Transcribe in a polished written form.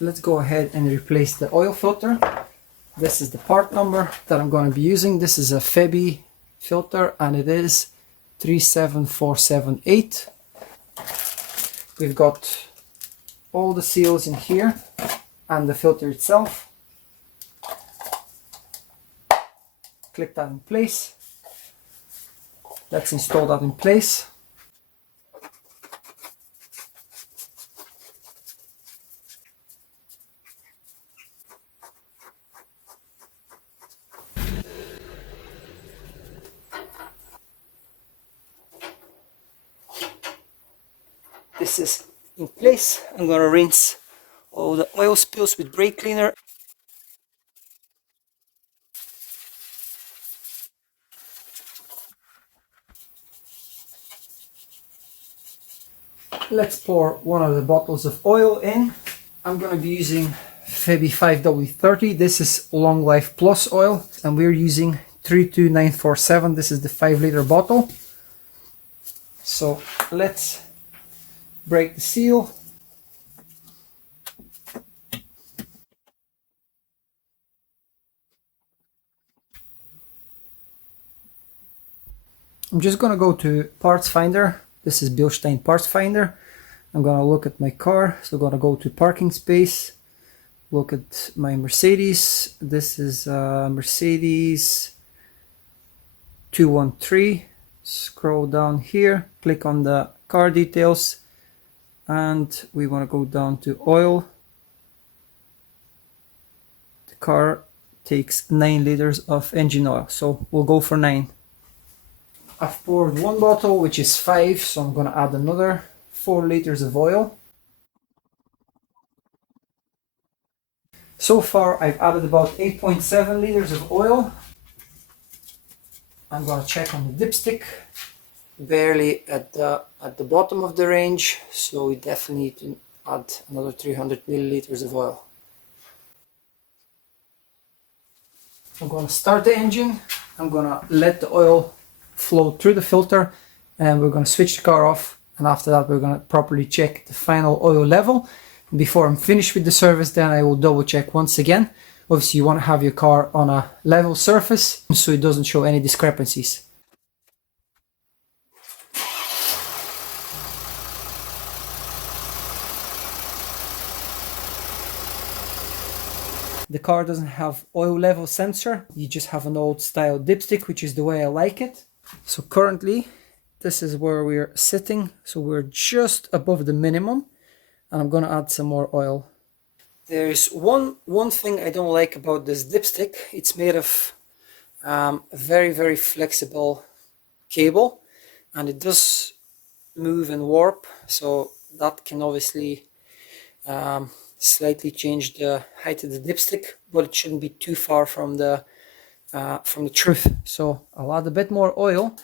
let's go ahead and replace the oil filter. This is the part number that I'm going to be using. This is a Febby filter and it is 37478. We've got all the seals in here and the filter itself. Click that in place. Let's install that in place. This is in place. I'm going to rinse all the oil spills with brake cleaner. Let's pour one of the bottles of oil in. I'm going to be using Febby 5W30. This is Long Life Plus oil and we're using 32947. This is the 5-liter bottle. So let's break the seal. I'm just going to go to Parts Finder. This is Bilstein Parts Finder. I'm going to look at my car. So I'm going to go to parking space. Look at my Mercedes. This is Mercedes 213. Scroll down here. Click on the car details. And we want to go down to oil. The car takes 9 liters of engine oil. So we'll go for 9. I've poured one bottle, which is 5, so I'm going to add another 4 liters of oil. So far, I've added about 8.7 liters of oil. I'm going to check on the dipstick. Barely at the bottom of the range, so we definitely need to add another 300 milliliters of oil. I'm going to start the engine. I'm going to let the oil flow through the filter and we're going to switch the car off, and after that we're going to properly check the final oil level. Before I'm finished with the service, then I will double check once again. Obviously you want to have your car on a level surface so it doesn't show any discrepancies. The car doesn't have oil level sensor, you just have an old style dipstick, which is the way I like it. So currently, this is where we're sitting. So we're just above the minimum, and I'm gonna add some more oil. There's one thing I don't like about this dipstick. It's made of a very flexible cable, and it does move and warp. So that can obviously slightly change the height of the dipstick, but it shouldn't be too far from the truth. So I'll add a bit more oil.